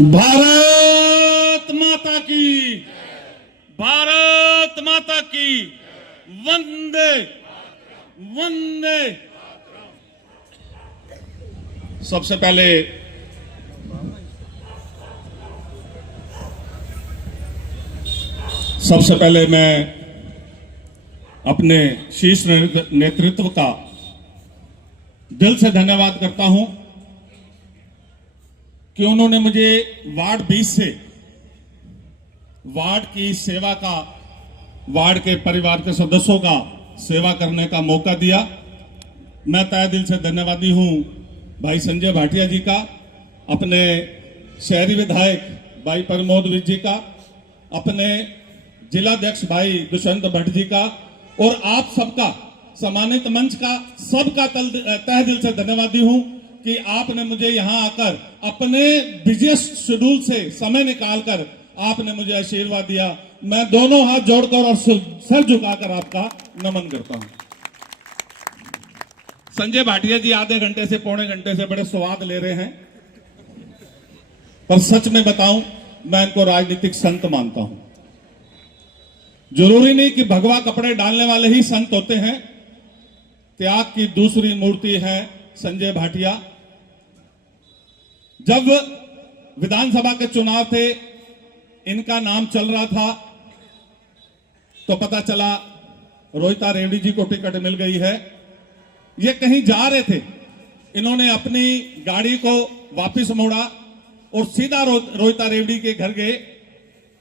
भारत माता की, भारत माता की, वंदे वंदे। सबसे पहले मैं अपने शीर्ष नेतृत्व का दिल से धन्यवाद करता हूं कि उन्होंने मुझे वार्ड 20 से वार्ड की सेवा का, वार्ड के परिवार के सदस्यों का सेवा करने का मौका दिया। मैं तहे दिल से धन्यवादी हूं भाई संजय भाटिया जी का, अपने शहरी विधायक भाई प्रमोद विज जी का, अपने जिलाध्यक्ष भाई दुष्यंत भट्ट जी का, और आप सबका, सम्मानित मंच का सबका तहे दिल से धन्यवादी हूं कि आपने मुझे यहां आकर अपने बिजिएस्ट शेड्यूल से समय निकालकर आपने मुझे आशीर्वाद दिया। मैं दोनों हाथ जोड़कर और सर झुकाकर आपका नमन करता हूं। संजय भाटिया जी आधे घंटे से पौने घंटे से बड़े स्वाद ले रहे हैं, पर सच में बताऊं, मैं इनको राजनीतिक संत मानता हूं। जरूरी नहीं कि भगवा कपड़े डालने वाले ही संत होते हैं। त्याग की दूसरी मूर्ति है संजय भाटिया। जब विधानसभा के चुनाव थे, इनका नाम चल रहा था, तो पता चला रोहिता रेवड़ी जी को टिकट मिल गई है। ये कहीं जा रहे थे, इन्होंने अपनी गाड़ी को वापस मोड़ा और सीधा रोहिता रेवड़ी के घर गए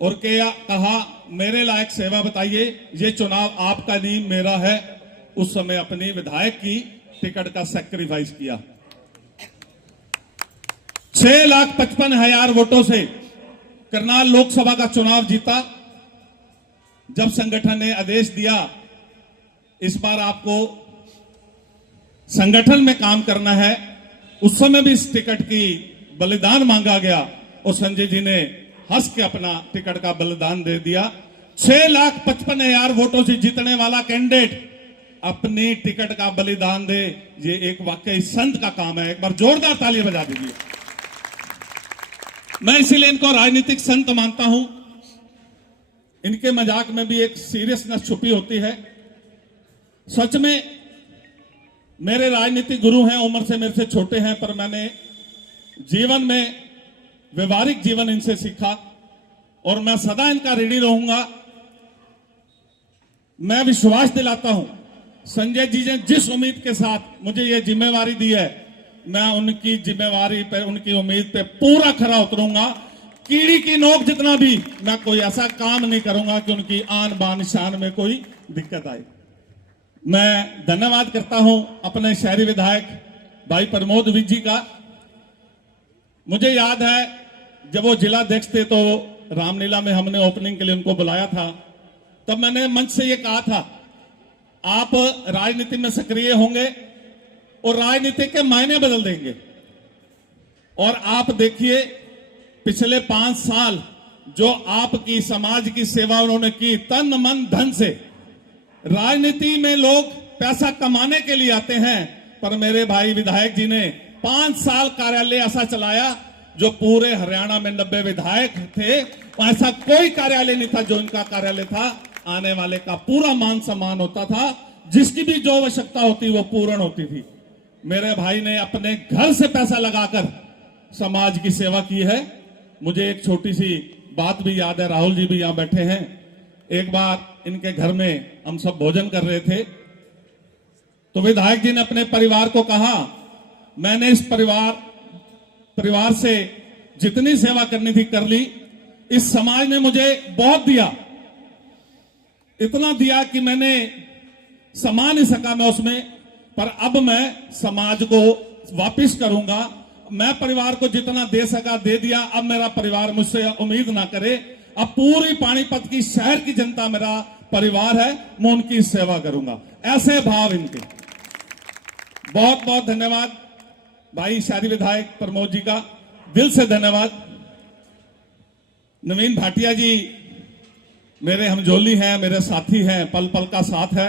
और कहा मेरे लायक सेवा बताइए, ये चुनाव आपका नहीं मेरा है। उस समय अपनी विधायक की टिकट का सैक्रिफाइस किया। 6,55,000 वोटों से करनाल लोकसभा का चुनाव जीता। जब संगठन ने आदेश दिया इस बार आपको संगठन में काम करना है, उस समय भी इस टिकट की बलिदान मांगा गया और संजय जी ने हंस के अपना टिकट का बलिदान दे दिया। 6,55,000 वोटों से जीतने वाला कैंडिडेट अपनी टिकट का बलिदान दे, ये एक वाकई संत का काम है। एक बार जोरदार ताली बजा दीजिए। मैं इसीलिए इनको राजनीतिक संत मानता हूं। इनके मजाक में भी एक सीरियसनेस छुपी होती है। सच में मेरे राजनीतिक गुरु हैं, उम्र से मेरे से छोटे हैं, पर मैंने जीवन में, व्यवहारिक जीवन इनसे सीखा और मैं सदा इनका ऋणी रहूंगा। मैं विश्वास दिलाता हूं, संजय जी ने जिस उम्मीद के साथ मुझे यह जिम्मेवारी दी है, मैं उनकी जिम्मेवारी पे, उनकी उम्मीद पे पूरा खरा उतरूंगा। कीड़ी की नोक जितना भी, मैं कोई ऐसा काम नहीं करूंगा कि उनकी आन बान शान में कोई दिक्कत आए। मैं धन्यवाद करता हूं अपने शहरी विधायक भाई प्रमोद विज जी का। मुझे याद है जब वो जिलाध्यक्ष थे तो रामलीला में हमने ओपनिंग के लिए उनको बुलाया था। तब मैंने मंच से ये कहा था, आप राजनीति में सक्रिय होंगे और राजनीति के मायने बदल देंगे। और आप देखिए पिछले 5 साल जो आपकी समाज की सेवा उन्होंने की, तन मन धन से। राजनीति में लोग पैसा कमाने के लिए आते हैं, पर मेरे भाई विधायक जी ने 5 साल कार्यालय ऐसा चलाया जो पूरे हरियाणा में 90 विधायक थे, ऐसा कोई कार्यालय नहीं था जो इनका कार्यालय था। आने वाले का पूरा मान सम्मान होता था, जिसकी भी जो आवश्यकता होती वो पूर्ण होती थी। मेरे भाई ने अपने घर से पैसा लगाकर समाज की सेवा की है। मुझे एक छोटी सी बात भी याद है, राहुल जी भी यहां बैठे हैं। एक बार इनके घर में हम सब भोजन कर रहे थे, तो विधायक जी ने अपने परिवार को कहा, मैंने इस परिवार से जितनी सेवा करनी थी कर ली। इस समाज ने मुझे बहुत दिया, इतना दिया कि मैंने समा नहीं सका मैं उसमें, पर अब मैं समाज को वापस करूंगा। मैं परिवार को जितना दे सका दे दिया, अब मेरा परिवार मुझसे उम्मीद ना करे। अब पूरी पानीपत की शहर की जनता मेरा परिवार है, मैं उनकी सेवा करूंगा। ऐसे भाव इनके। बहुत बहुत धन्यवाद भाई शहरी विधायक प्रमोद जी का, दिल से धन्यवाद। नवीन भाटिया जी मेरे हमजोली हैं, मेरे साथी हैं, पल पल का साथ है।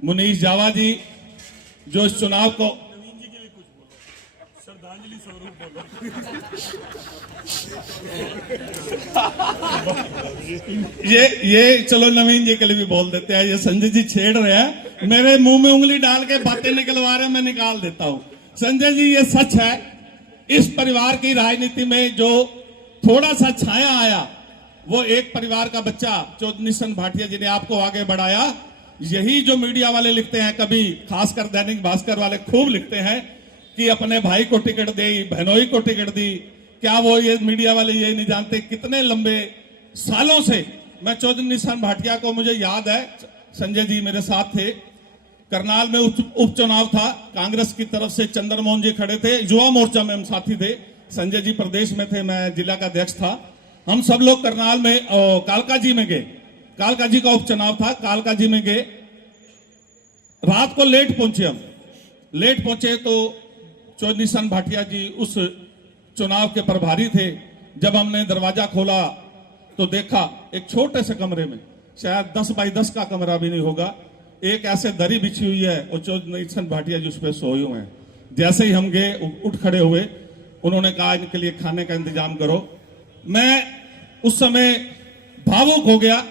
मुनीश जावा जी जो इस चुनाव को ये चलो नवीन जी के लिए भी बोल देते हैं। ये संजय जी छेड़ रहे हैं, मेरे मुंह में उंगली डाल के बातें निकलवा रहे हैं, मैं निकाल देता हूं। संजय जी ये सच है, इस परिवार की राजनीति में जो थोड़ा सा छाया आया, वो एक परिवार का बच्चा चौधरी सन भाटिया जी ने आपको आगे बढ़ाया। यही जो मीडिया वाले लिखते हैं, कभी खासकर दैनिक भास्कर वाले खूब लिखते हैं कि अपने भाई को टिकट दी, बहनोई को टिकट दी। क्या वो ये मीडिया वाले ये नहीं जानते कितने लंबे सालों से मैं चौधरी निशान भाटिया को, मुझे याद है संजय जी मेरे साथ थे, करनाल में उपचुनाव था, कांग्रेस की तरफ से चंद्रमोहन जी खड़े थे, युवा मोर्चा में हम साथी थे, संजय जी प्रदेश में थे, मैं जिला का अध्यक्ष था। हम सब लोग करनाल में कालका जी में गए, कालका जी का उपचुनाव था, कालका जी में गए। रात को लेट पहुंचे, हम लेट पहुंचे तो चौधरी निशान भाटिया जी उस चुनाव के प्रभारी थे। जब हमने दरवाजा खोला तो देखा एक छोटे से कमरे में, शायद 10 बाई 10 का कमरा भी नहीं होगा, एक ऐसे दरी बिछी हुई है और चौधरी निशान भाटिया जी उस पर सोए हुए हैं। जैसे ही हम गए, उठ खड़े हुए, उन्होंने कहा इनके लिए खाने का इंतजाम करो। मैं उस समय भावुक हो गया।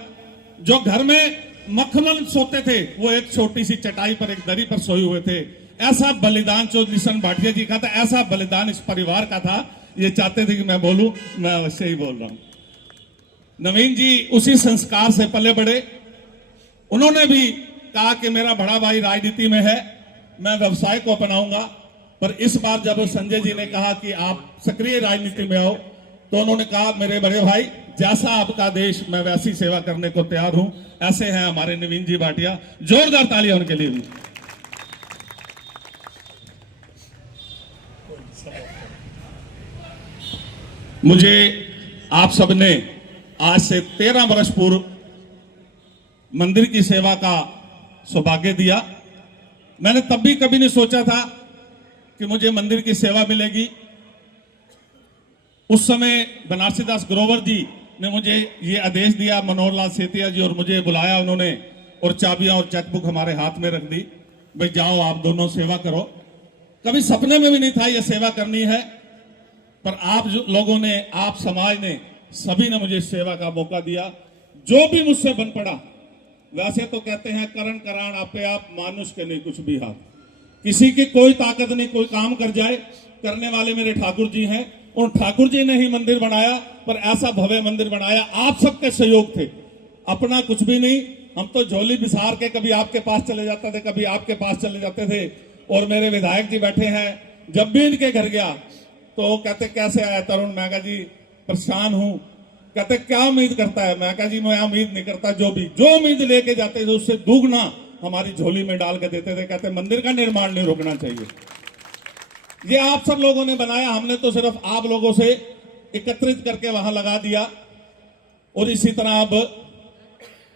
जो घर में मखमल सोते थे, वो एक छोटी सी चटाई पर, एक दरी पर सोए हुए थे। ऐसा बलिदान चौधरी निशान भाटिया जी का था, ऐसा बलिदान इस परिवार का था। ये चाहते थे कि मैं बोलूं, मैं अवश्य ही बोल रहा हूं। नवीन जी उसी संस्कार से पले बढ़े। उन्होंने भी कहा कि मेरा बड़ा भाई राजनीति में है, मैं व्यवसाय को अपनाऊंगा। पर इस बार जब संजय जी ने कहा कि आप सक्रिय राजनीति में आओ, तो उन्होंने कहा मेरे बड़े भाई, जैसा आपका आदेश मैं वैसी सेवा करने को तैयार हूं। ऐसे हैं हमारे नवीन जी भाटिया, जोरदार तालियां उनके लिए भी। मुझे आप सबने आज से 13 वर्ष पूर्व मंदिर की सेवा का सौभाग्य दिया। मैंने तब भी कभी नहीं सोचा था कि मुझे मंदिर की सेवा मिलेगी। उस समय बनारसी दास ग्रोवर जी ने मुझे ये आदेश दिया, मनोहर लाल सेतिया जी, और मुझे बुलाया उन्होंने, और चाबियां और चेकबुक हमारे हाथ में रख दी, भाई जाओ आप दोनों सेवा करो। कभी सपने में भी नहीं था ये सेवा करनी है, पर आप जो लोगों ने, आप समाज ने, सभी ने मुझे सेवा का मौका दिया। जो भी मुझसे बन पड़ा, वैसे तो कहते हैं करण करान आपे आप, मानुष के नहीं कुछ भी हाथ। किसी की कोई ताकत नहीं, कोई काम कर जाए, करने वाले मेरे ठाकुर जी हैं। उन ठाकुर जी ने ही मंदिर बनाया, पर ऐसा भव्य मंदिर बनाया, आप सबके सहयोग थे, अपना कुछ भी नहीं। हम तो झोली बिसार के कभी आपके पास चले जाते थे, कभी आपके पास चले जाते थे। और मेरे विधायक जी बैठे हैं, जब भी इनके घर गया तो कहते कैसे आया तरुण? मैं कहा जी परेशान हूं। कहते क्या उम्मीद करता है? मैं कहा जी मैं उम्मीद नहीं करता, जो उम्मीद लेके जाते थे उससे दुगना हमारी झोली में डाल के देते थे। कहते मंदिर का निर्माण नहीं रुकना चाहिए। ये आप सब लोगों ने बनाया, हमने तो सिर्फ आप लोगों से एकत्रित करके वहां लगा दिया। और इसी तरह अब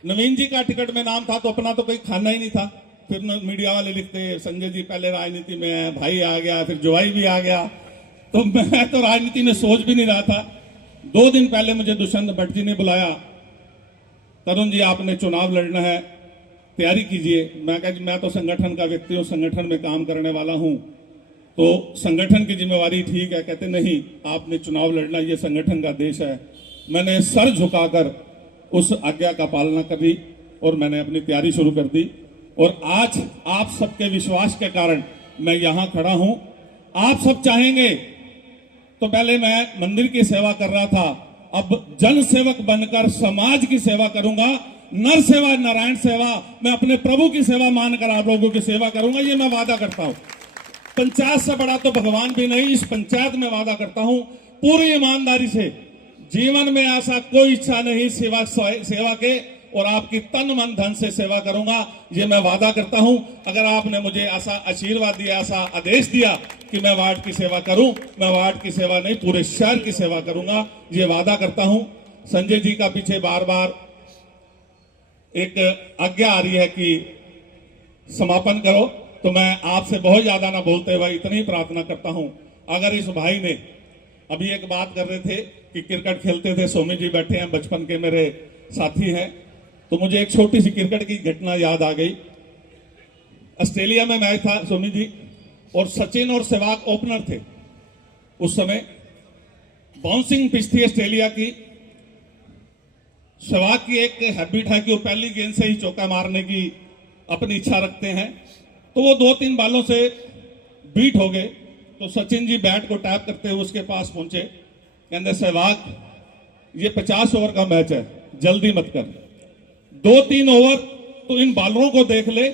नवीन जी का टिकट में नाम था तो अपना तो कोई खाना ही नहीं था। फिर मीडिया वाले लिखते संजय जी पहले राजनीति में है, भाई आ गया, फिर जोई भी आ गया। तो मैं तो राजनीति में सोच भी नहीं रहा था। 2 दिन पहले मुझे दुष्यंत भट्ट जी ने बुलाया, तरुण जी आपने चुनाव लड़ना है, तैयारी कीजिए। मैं कहा मैं तो संगठन का व्यक्ति हूं, संगठन में काम करने वाला हूं, तो संगठन की जिम्मेवारी ठीक है। कहते नहीं, आपने चुनाव लड़ना, ये संगठन का देश है। मैंने सर झुकाकर उस आज्ञा का पालना करी और मैंने अपनी तैयारी शुरू कर दी। और आज आप सबके विश्वास के कारण मैं यहां खड़ा हूं। आप सब चाहेंगे तो पहले मैं मंदिर की सेवा कर रहा था, अब जन सेवक बनकर समाज की सेवा करूंगा। नर सेवा नारायण सेवा, मैं अपने प्रभु की सेवा मानकर आप लोगों की सेवा करूंगा, ये मैं वादा करता हूं। पंचायत से बड़ा तो भगवान भी नहीं, इस पंचायत में वादा करता हूं पूरी ईमानदारी से। जीवन में ऐसा कोई इच्छा नहीं सेवा के, और आपकी तन मन धन से सेवा करूंगा, ये मैं वादा करता हूं। अगर आपने मुझे ऐसा आशीर्वाद दिया, ऐसा आदेश दिया कि मैं वार्ड की सेवा करूं, मैं वार्ड की सेवा नहीं पूरे शहर की सेवा करूंगा, ये वादा करता हूं। संजय जी का पीछे बार बार एक आज्ञा आ रही है कि समापन करो, तो मैं आपसे बहुत ज्यादा ना बोलते हुए इतनी प्रार्थना करता हूं। अगर इस भाई ने, अभी एक बात कर रहे थे कि क्रिकेट खेलते थे, सोमी जी बैठे हैं, बचपन के मेरे साथी हैं, तो मुझे एक छोटी सी क्रिकेट की घटना याद आ गई। ऑस्ट्रेलिया में मैच था सोमी जी, और सचिन और सहवाग ओपनर थे। उस समय बाउंसिंग पिच थी ऑस्ट्रेलिया की। सहवाग की एक हैबिट है कि वो पहली गेंद से ही चौका मारने की अपनी इच्छा रखते हैं, तो वो 2-3 बालों से बीट हो गए। तो सचिन जी बैट को टैप करते हुए उसके पास पहुंचे, कहते सहवाग ये 50 ओवर का मैच है, जल्दी मत कर, 2-3 ओवर तो इन बॉलरों को देख ले,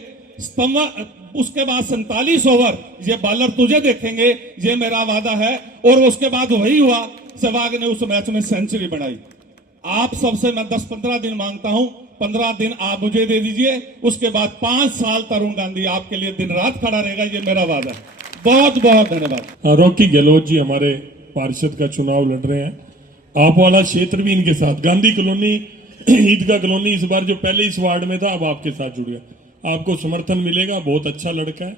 उसके बाद 47 ओवर ये बॉलर तुझे देखेंगे, ये मेरा वादा है। और उसके बाद वही हुआ, सहवाग ने उस मैच में सेंचुरी बनाई। आप सबसे मैं 10-15 दिन मांगता हूं, 15 दिन आप मुझे दे दीजिए, उसके बाद 5 साल तरुण गांधी आपके लिए दिन रात खड़ा रहेगा, ये मेरा वादा है। बहुत बहुत धन्यवाद। रॉकी गहलोत जी हमारे पार्षद का चुनाव लड़ रहे हैं। आप वाला क्षेत्र भी इनके साथ, गांधी कॉलोनी, ईदगाह कॉलोनी इस बार जो पहले इस वार्ड में था अब आपके साथ जुड़ गया, आपको समर्थन मिलेगा। बहुत अच्छा लड़का है,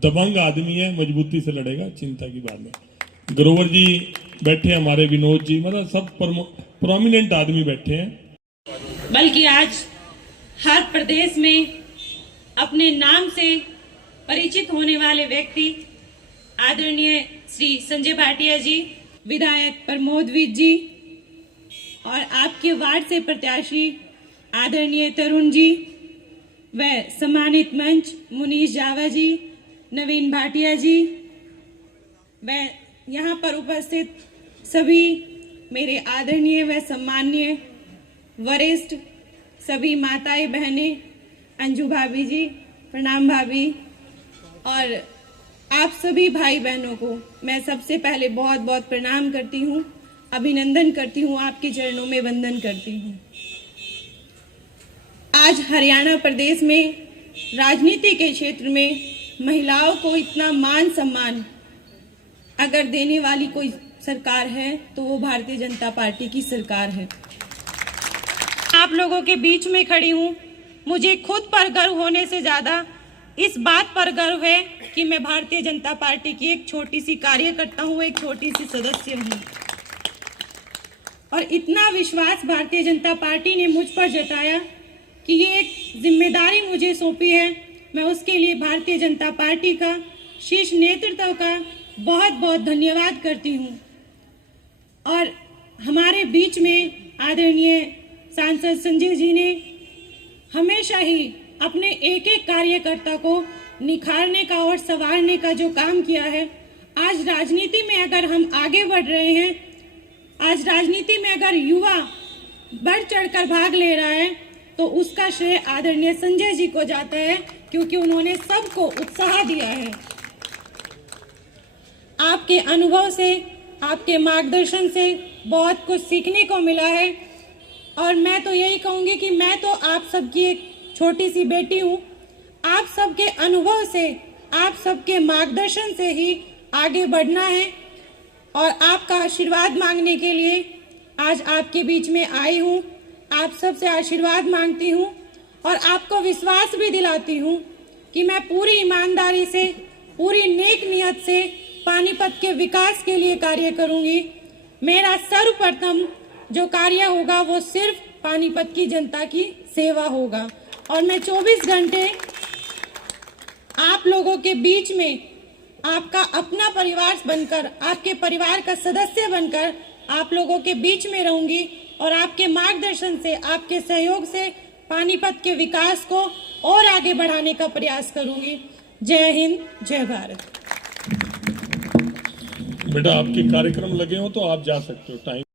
दबंग आदमी है, मजबूती से लड़ेगा, चिंता की बात नहीं। ग्रोवर जी बैठे, हमारे विनोद जी, मतलब सब प्रोमिनेंट आदमी बैठे हैं। बल्कि आज हर प्रदेश में अपने नाम से परिचित होने वाले व्यक्ति आदरणीय श्री संजय भाटिया जी, विधायक प्रमोद विज जी और आपके वार्ड से प्रत्याशी आदरणीय तरुण जी व सम्मानित मंच मुनीश जावा जी, नवीन भाटिया जी व यहाँ पर उपस्थित सभी मेरे आदरणीय व सम्माननीय वरिष्ठ सभी माताएं बहनें, अंजू भाभी जी, प्रणाम भाभी, और आप सभी भाई बहनों को मैं सबसे पहले बहुत बहुत प्रणाम करती हूँ, अभिनंदन करती हूँ, आपके चरणों में वंदन करती हूँ। आज हरियाणा प्रदेश में राजनीति के क्षेत्र में महिलाओं को इतना मान सम्मान अगर देने वाली कोई सरकार है तो वो भारतीय जनता पार्टी की सरकार है। आप लोगों के बीच में खड़ी हूँ, मुझे खुद पर गर्व होने से ज्यादा इस बात पर गर्व है कि मैं भारतीय जनता पार्टी की एक छोटी सी कार्यकर्ता हूँ, एक छोटी सी सदस्य हूँ। और इतना विश्वास भारतीय जनता पार्टी ने मुझ पर जताया कि ये एक जिम्मेदारी मुझे सौंपी है, मैं उसके लिए भारतीय जनता पार्टी का शीर्ष नेतृत्व का बहुत बहुत धन्यवाद करती हूँ। और हमारे बीच में आदरणीय सांसद संजय जी ने हमेशा ही अपने एक एक कार्यकर्ता को निखारने का और संवारने का जो काम किया है, आज राजनीति में अगर हम आगे बढ़ रहे हैं, आज राजनीति में अगर युवा बढ़ चढ़कर भाग ले रहा है तो उसका श्रेय आदरणीय संजय जी को जाता है, क्योंकि उन्होंने सबको उत्साह दिया है। आपके अनुभव से, आपके मार्गदर्शन से बहुत कुछ सीखने को मिला है। और मैं तो यही कहूँगी कि मैं तो आप सबकी एक छोटी सी बेटी हूँ। आप सबके अनुभव से, आप सबके मार्गदर्शन से ही आगे बढ़ना है और आपका आशीर्वाद मांगने के लिए आज आपके बीच में आई हूँ। आप सबसे आशीर्वाद मांगती हूँ और आपको विश्वास भी दिलाती हूँ कि मैं पूरी ईमानदारी से, पूरी नेक नियत से पानीपत के विकास के लिए कार्य करूँगी। मेरा सर्वप्रथम जो कार्य होगा वो सिर्फ पानीपत की जनता की सेवा होगा और मैं 24 घंटे आप लोगों के बीच में आपका अपना परिवार बनकर, आपके परिवार का सदस्य बनकर आप लोगों के बीच में रहूंगी और आपके मार्गदर्शन से, आपके सहयोग से पानीपत के विकास को और आगे बढ़ाने का प्रयास करूंगी। जय हिंद, जय भारत। बेटा आपके कार्यक्रम लगे हो तो आप जा सकते हो, टाइम